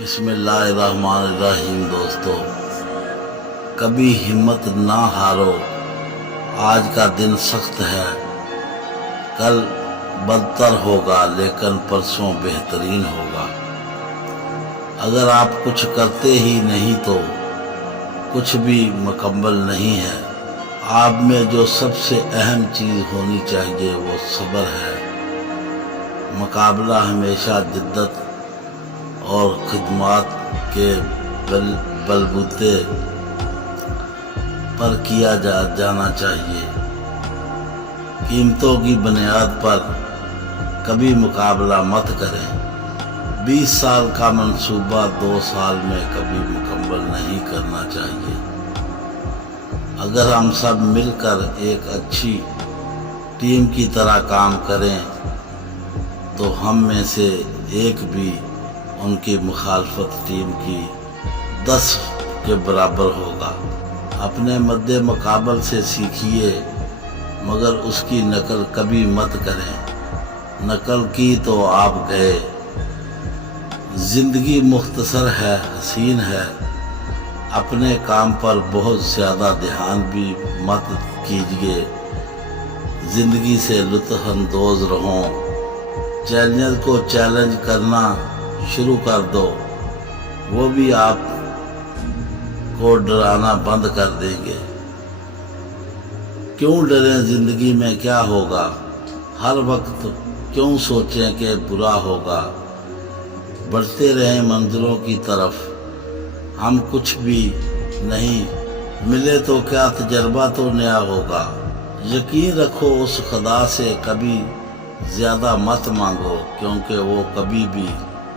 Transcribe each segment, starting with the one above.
بسم اللہ الرحمن الرحیم۔ دوستو، کبھی ہمت نہ ہارو۔ آج کا دن سخت ہے، کل بدتر ہوگا، لیکن پرسوں بہترین ہوگا۔ اگر آپ کچھ کرتے ہی نہیں تو کچھ بھی مکمل نہیں ہے۔ آپ میں جو سب سے اہم چیز ہونی چاہیے وہ صبر ہے۔ مقابلہ ہمیشہ جدت اور خدمات کے بلبوتے پر کیا جانا چاہیے۔ قیمتوں کی بنیاد پر کبھی مقابلہ مت کریں۔ 20 سال کا منصوبہ 2 سال میں کبھی مکمل نہیں کرنا چاہیے۔ اگر ہم سب مل کر ایک اچھی ٹیم کی طرح کام کریں تو ہم میں سے ایک بھی ان کی مخالفت ٹیم کی 10 کے برابر ہوگا۔ اپنے مد مقابل سے سیکھیے، مگر اس کی نقل کبھی مت کریں۔ نقل کی تو آپ گئے۔ زندگی مختصر ہے، حسین ہے۔ اپنے کام پر بہت زیادہ دھیان بھی مت کیجیے۔ زندگی سے لطف اندوز رہو۔ چیلنج کو چیلنج کرنا شروع کر دو، وہ بھی آپ کو ڈرانا بند کر دیں گے۔ کیوں ڈریں؟ زندگی میں کیا ہوگا؟ ہر وقت کیوں سوچیں کہ برا ہوگا؟ بڑھتے رہیں منزلوں کی طرف۔ ہم کچھ بھی نہیں ملے تو کیا تجربہ تو نیا ہوگا۔ یقین رکھو اس خدا سے کبھی زیادہ مت مانگو، کیونکہ وہ کبھی بھی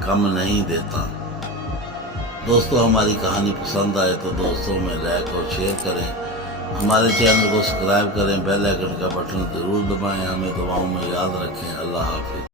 کم نہیں دیتا۔ دوستو، ہماری کہانی پسند آئے تو دوستوں میں لائک اور شیئر کریں۔ ہمارے چینل کو سبسکرائب کریں، بیل آئیکن کا بٹن ضرور دبائیں۔ ہمیں دعاؤں میں یاد رکھیں۔ اللہ حافظ۔